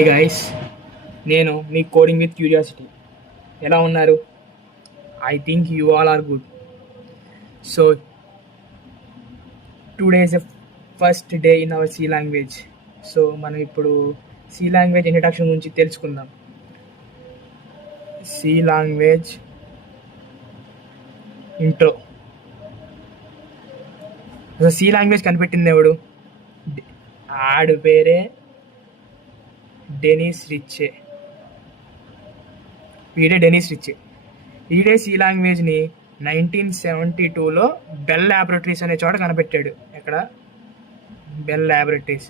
Hey guys, నేను మీ coding with curiosity. ఎలా ఉన్నారు? I think you all are good. So today is the first day in our C language. So మనం ఇప్పుడు C language introduction గురించి తెలుసుకుందాం. C language intro. అసలు C language కనిపెట్టింది ఎవడు? ఆడు పేరే డెనిస్ రిచ్చే. వీడే సి లాంగ్వేజ్ని 1972లో బెల్ ల్యాబొరేటరీస్ అనే చోట కనిపెట్టాడు. ఎక్కడ? Bell laboratories.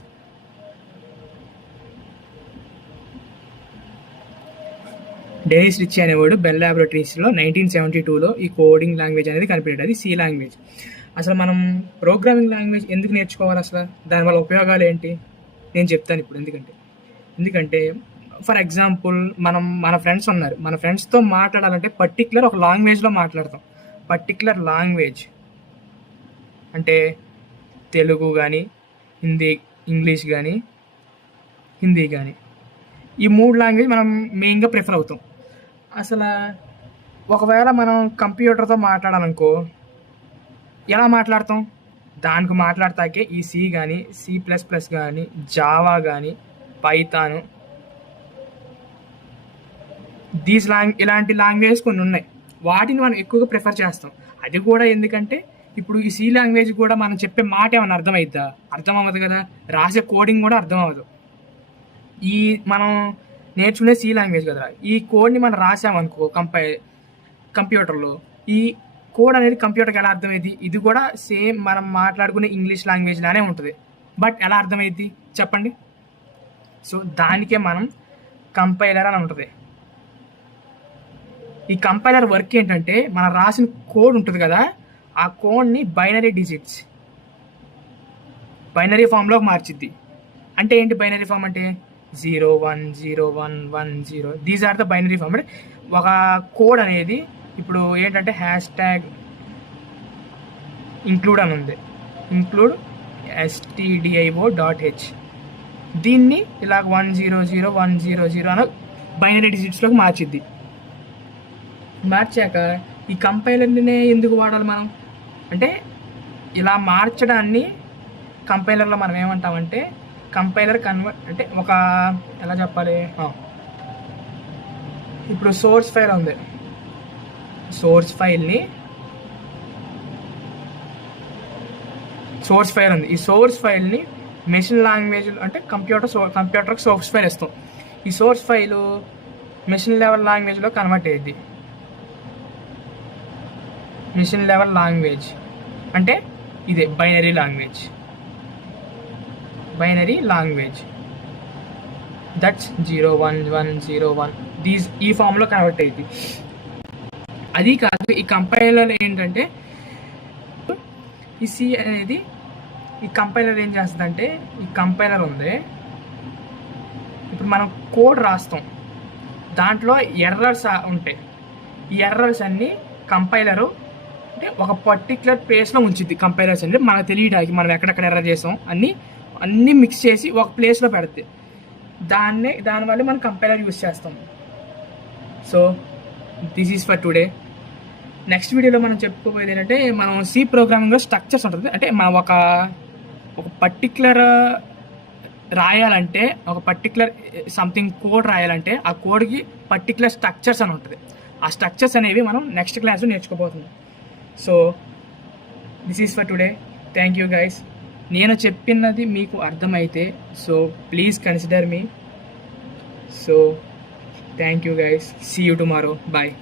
డెనిస్ రిచ్చే అనేవాడు బెల్ ల్యాబొరేటరీస్లో 1972లో ఈ కోడింగ్ లాంగ్వేజ్ అనేది కనిపెట్టాడు. అది సి లాంగ్వేజ్. అసలు మనం ప్రోగ్రామింగ్ లాంగ్వేజ్ ఎందుకు నేర్చుకోవాలి? అసలు దానివల్ల ఉపయోగాలు ఏంటి నేను చెప్తాను ఇప్పుడు. ఎందుకంటే ఫర్ ఎగ్జాంపుల్ మన ఫ్రెండ్స్ ఉన్నారు. మన ఫ్రెండ్స్తో మాట్లాడాలంటే పర్టికులర్ ఒక లాంగ్వేజ్లో మాట్లాడతాం. పర్టికులర్ లాంగ్వేజ్ అంటే తెలుగు కానీ, ఇంగ్లీష్ కానీ, హిందీ కానీ, ఈ 3 లాంగ్వేజ్ మనం మెయిన్గా ప్రిఫర్ అవుతాం. అసలు ఒకవేళ మనం కంప్యూటర్తో మాట్లాడాలనుకో ఎలా మాట్లాడతాం? దానికి మాట్లాడతాకే ఈ సి కానీ, C++ కానీ, జావా కానీ, పైథాను, ఇలాంటి లాంగ్వేజెస్ కొన్ని ఉన్నాయి. వాటిని మనం ఎక్కువగా ప్రిఫర్ చేస్తాం. అది కూడా ఎందుకంటే ఇప్పుడు ఈ సి లాంగ్వేజ్ కూడా మనం చెప్పే మాట ఏమైనా అర్థమైద్దా? అర్థం అవ్వదు కదా. రాసే కోడింగ్ కూడా అర్థం అవ్వదు. మనం నేర్చుకునే సి లాంగ్వేజ్ కదా, ఈ కోడ్ని మనం రాసామనుకో కంప్యూటర్లో, ఈ కోడ్ అనేది కంప్యూటర్కి ఎలా అర్థమైంది? ఇది కూడా సేమ్ మనం మాట్లాడుకునే ఇంగ్లీష్ లాంగ్వేజ్ లానే ఉంటుంది. బట్ ఎలా అర్థమైంది చెప్పండి? సో దానికే మనం కంపైలర్ అని ఉంటుంది. ఈ కంపైలర్ వర్క్ ఏంటంటే మనం రాసిన కోడ్ ఉంటుంది కదా, ఆ కోడ్ని బైనరీ ఫామ్లోకి మార్చిద్ది. అంటే ఏంటి బైనరీ ఫామ్ అంటే? 0 1 0 1 1 0. These are the binary form. అంటే ఒక కోడ్ అనేది ఇప్పుడు ఏంటంటే #include అని ఉంది. include stdio.h. దీన్ని ఇలా 100 100 అని బైనరీ డిజిట్స్లోకి మార్చిద్ది. మార్చాక ఈ కంపైలర్నే ఎందుకు వాడాలి మనం అంటే, ఇలా మార్చడాన్ని కంపైలర్లో మనం ఏమంటామంటే కంపైలర్ కన్వర్ట్ అంటే ఒక ఎలా చెప్పాలి, ఇప్పుడు సోర్స్ ఫైల్ ఉంది. సోర్స్ ఫైల్ ఉంది. ఈ సోర్స్ ఫైల్ని మెషిన్ లాంగ్వేజ్ అంటే కంప్యూటర్కి సోర్స్ ఫైల్ ఇస్తాం. ఈ సోర్స్ ఫైల్ మెషిన్ లెవెల్ లాంగ్వేజ్లో కన్వర్ట్ అయ్యింది. మెషిన్ లెవెల్ లాంగ్వేజ్ అంటే ఇదే బైనరీ లాంగ్వేజ్. దట్స్ 0 1 1 0 1. ఈ ఫామ్లో కన్వర్ట్ అయ్యింది. అది కాదు, ఈ కంపైలర్ ఏంటంటే ఈ సి అనేది ఈ కంపైలర్ ఏం చేస్తుందంటే, ఈ కంపైలర్ ఉంది, ఇప్పుడు మనం కోడ్ రాస్తాం, దాంట్లో ఎర్రర్స్ ఉంటాయి. ఈ ఎర్రర్స్ అన్నీ కంపైలరు అంటే ఒక పర్టికులర్ ప్లేస్లో ఉంచుద్ది. కంపైలర్స్ అంటే మనకు తెలియడానికి మనం ఎక్కడెక్కడ ఎర్రర్ చేసాం అన్నీ మిక్స్ చేసి ఒక ప్లేస్లో పెడుతుంది. దానివల్ల మనం కంపైలర్ యూస్ చేస్తాం. So this is for today. Next వీడియోలో మనం చెప్పుకోబోయేది ఏంటంటే, మనం సి ప్రోగ్రామింగ్లో స్ట్రక్చర్స్ ఉంటుంది. అంటే మనం ఒక పర్టికులర్ రాయాలంటే, ఒక పర్టికులర్ సంథింగ్ కోడ్ రాయాలంటే ఆ కోడ్కి పర్టికులర్ స్ట్రక్చర్స్ అని ఉంటుంది. ఆ స్ట్రక్చర్స్ అనేవి మనం నెక్స్ట్ క్లాస్లో నేర్చుకోబోతున్నాం. So this is for today. Thank you guys. నేను చెప్పినది మీకు అర్థమైతే so please consider me. So thank you guys. See you tomorrow. Bye.